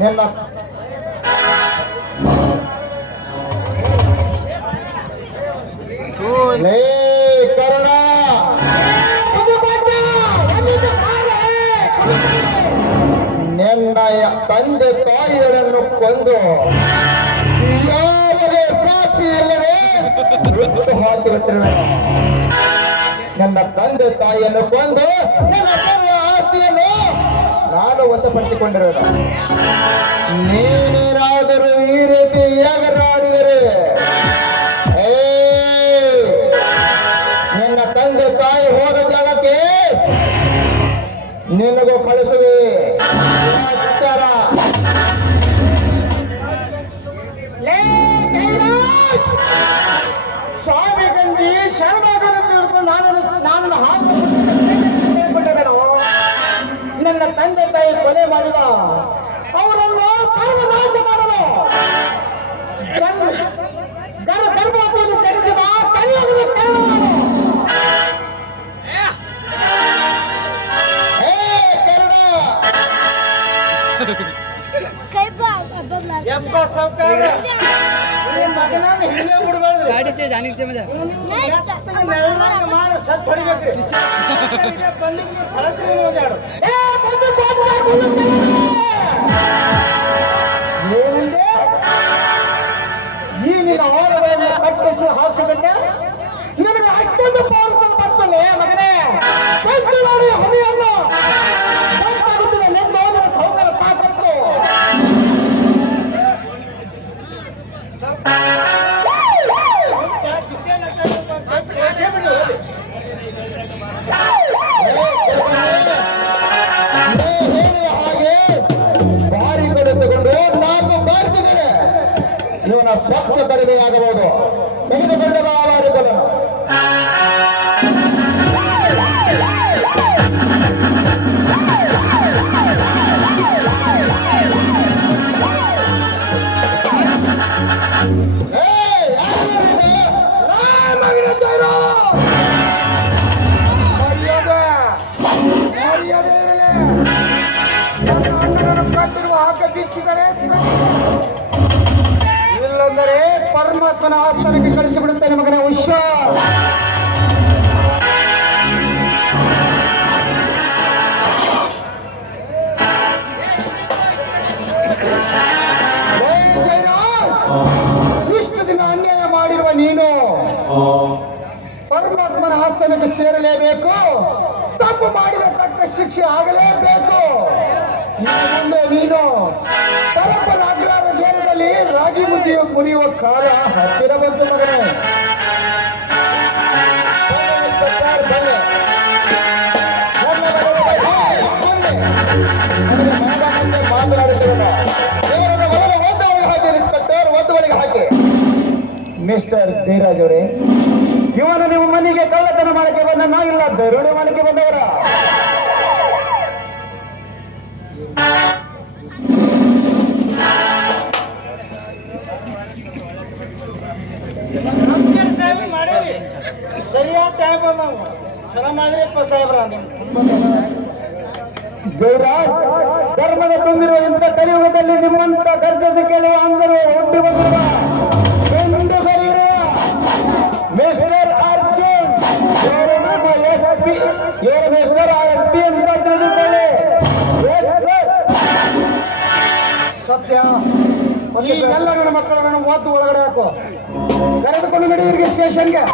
ನಿನ್ನ ಲೇ ಕರುಣ ನಿನ್ನ ತಂದೆ ತಾಯಿಗಳನ್ನು ಕೊಂದು ಯಾವುದೇ ಸಾಕ್ಷಿ ಇಲ್ಲದೆ ಬಿಟ್ಟು ಹಾಕಿಬಿಟ್ಟಿರುವೆ. ನನ್ನ ತಂದೆ ತಾಯಿಯನ್ನು ಕೊಂದು ನನ್ನ ಸರ್ವ ಆಸ್ತಿಯನ್ನು ನಾನು ವಶಪಡಿಸಿಕೊಂಡಿರುವೆ. ನೀನೇನಾದರೂ ಈ ರೀತಿ ಎಗರಾಡಿದರೆ ನಿನ್ನ ತಂದೆ ತಾಯಿ ಹೋದ ಜಾಗಕ್ಕೆ ನಿನಗೂ ಕಳಿಸುವೆ. ಎಚ್ಚರ. ಸ್ವಾಮಿ ಗಂಜಿ ಶರಣಾಗತ ತಿಳಿದು ನಾನು ಹಾಕಿಬಿಟ್ಟೆನು. ನನ್ನ ತಂದೆ ತಾಯಿ ಕೊಲೆ ಮಾಡಿದ ಅವರನ್ನು ಸರ್ವನಾಶ ಮಾಡಲು ಗರ್ಭವತಿಯಲ್ಲಿ ಚಲಿಸಿದ ಕಲಿಯುಗದ ಕಾರಣ गाड़ी से जाने से मजा ಈ ನಿನ್ನ ಓಡಗಳನ್ನು ಕಟ್ಟಿಸಿ ಹಾಕಿದಕ್ಕೆ ನಿನಗೆ ಅಷ್ಟೊಂದು ಪಾಲಿಸಲು ಬರ್ತಲ್ಲ ಮಗನೇ. ಪಂಚನಾಡಿ ಹೊಲಿಯನ್ನು ಗೊತ್ತಾಗುತ್ತದೆ ನಿಂದು ನಿನ್ನ ಸೌಂದರ್ಯ ತಾಕತ್ತು. ಹಾಗೆ ಬಾರಿ ಕಡೆದುಕೊಂಡು ನಾಲ್ಕು ಬಾರಿಸಿದರೆ ಇವನ ಸ್ವಪ್ನ ಕಡಿಮೆಯಾಗಬಹುದು. ತೆಗೆದುಕೊಂಡ ಬಾರಿಗಳನ್ನು ಕಟ್ಟಿರುವ ಹಾಕ ಬಿಚ್ಚಿದರೆ ಇಲ್ಲಂದರೆ ಪರಮಾತ್ಮನ ಆಸ್ಥಾನಕ್ಕೆ ಕಳಿಸಿಬಿಡುತ್ತೇನೆ ಮಗನೇ. ಹುಷಾರ್. ಜಯರಾಜ್, ಇಷ್ಟು ದಿನ ಅನ್ಯಾಯ ಮಾಡಿರುವ ನೀನು ಪರಮಾತ್ಮನ ಆಸ್ಥಾನಕ್ಕೆ ಸೇರಲೇಬೇಕು. ತಪ್ಪು ಮಾಡಿದ ತಕ್ಕ ಶಿಕ್ಷೆ ಆಗಲೇಬೇಕು. ಮುಂದೆ ನೀನು ಪರಪ್ಪನ ಅಗ್ರಹಾರ ಜೈಲಿನಲ್ಲಿ ರಾಗಿ ಮುರಿಯುವ ಕಾಲ ಹತ್ತಿರ ಬಂತು ಮಗನೇ. ಮಾತನಾಡುತ್ತಿರೋಣ. ಹಾಕಿ ಇನ್ಸ್ಪೆಕ್ಟರ್, ಒತ್ತುವಳಿಗೆ ಹಾಕಿ. ಮಿಸ್ಟರ್ ಜಯರಾಜ್ ಅವರೇ, ಇವನು ನಿಮ್ಮ ಮನೆಗೆ ಕಳ್ಳತನ ಮಾಡಕ್ಕೆ ಬಂದ ನಾಯಿಲ್ಲ, ದರೋಡೆ ಮಾಡಕ್ಕೆ ಬಂದವರ. ಸರಿಯಾದ ಟೈಮ್ ನಾವು ಸರ ಮಾಡಿದ್ರಪ್ಪ ಸಾಹೇಬ್ರ. ಜಯರಾಜ್, ಧರ್ಮದ ತುಂಬಿರುವ ಇಂಥ ಕಲಿಯುಗದಲ್ಲಿ ನಿಮ್ಮಂತ ಗರ್ಜಸಿ ಕೇಳುವ ಅಂದರು ಹುಟ್ಟಿ ಬಂದಿರುವ ಗಂಡು ಕಲಿಯಿರುವ ಮಿಸ್ಟರ್ ಅರ್ಜುನ್, ಇವರು ನಮ್ಮ SP, ಇವರು ಮಿಸ್ಟರ್ SP ಅಂತ ತಿಳಿದುಕೊಳ್ಳಿ. ಸತ್ಯ, ಈ ಎಲ್ಲ ನನ್ನ ಮಕ್ಕಳನ್ನು ಓದ್ದು ಒಳಗಡೆ ಹಾಕು. ಕರೆದುಕೊಂಡು ನಡೆಯುವರಿಗೆ ಸ್ಟೇಷನ್ಗೆ.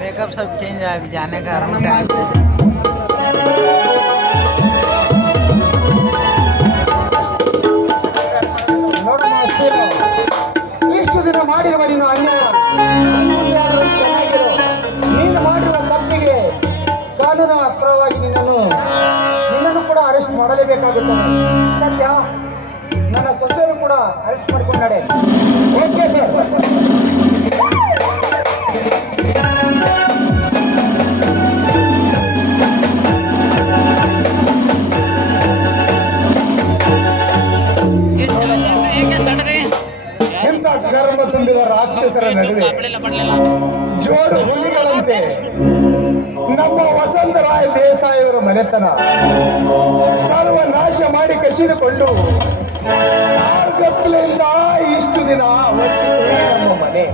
मेकअप सब चेंज है, जाने का आराम ಇಷ್ಟು ದಿನ ಮಾಡಿರುವ ನೀನು ಅನ್ಯಾಯ, ನೀನು ಮಾಡಿರುವ ತಪ್ಪಿಗೆ ಕಾನೂನು ಪರವಾಗಿ ನಿನ್ನನ್ನು ಕೂಡ ಅರೆಸ್ಟ್ ಮಾಡಲೇಬೇಕಾಗುತ್ತದೆ. ಸತ್ಯ, ನನ್ನ ಸೊಸೆಯನ್ನು ಕೂಡ ಅರೆಸ್ಟ್ ಮಾಡಿಕೊಂಡು ನಡೆ. Okay sir. ರಾಕ್ಷಸರ ನಡುವೆ ಜೋಡು ಹುಲಿಗಳಂತೆ ನಮ್ಮ ವಸಂತರಾಯ ದೇಸಾಯಿಯವರ ಮನೆತನ ಸರ್ವನಾಶ ಮಾಡಿ ಕಸಿದುಕೊಂಡು ಕಾರ್ಗತ್ತಲೆಯಿಂದ ಇಷ್ಟು ದಿನ ಅವಶ್ಯಕತೆ ನಮ್ಮ ಮನೆ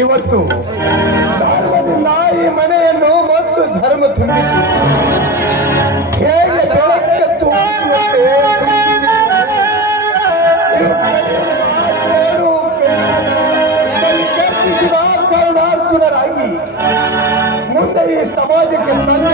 ಇವತ್ತು ಧರ್ಮದಿಂದ ಈ ಮನೆಯನ್ನು ಮತ್ತು ಧರ್ಮ ತುಂಬಿಸಿ ಹೇಗೆ ಬೆಳಗ್ಗೆ ತೋರಿಸುವಂತೆ ಸೃಷ್ಟಿಸಿದೆ. ಈ ಕಲಿಯುಗದ ಜೋಡು ಗರ್ಜಿಸಿದ ಕರುಣಾರ್ಜುನರಾಗಿ ಮುಂದೆ ಈ ಸಮಾಜಕ್ಕೆ ತಂದೆ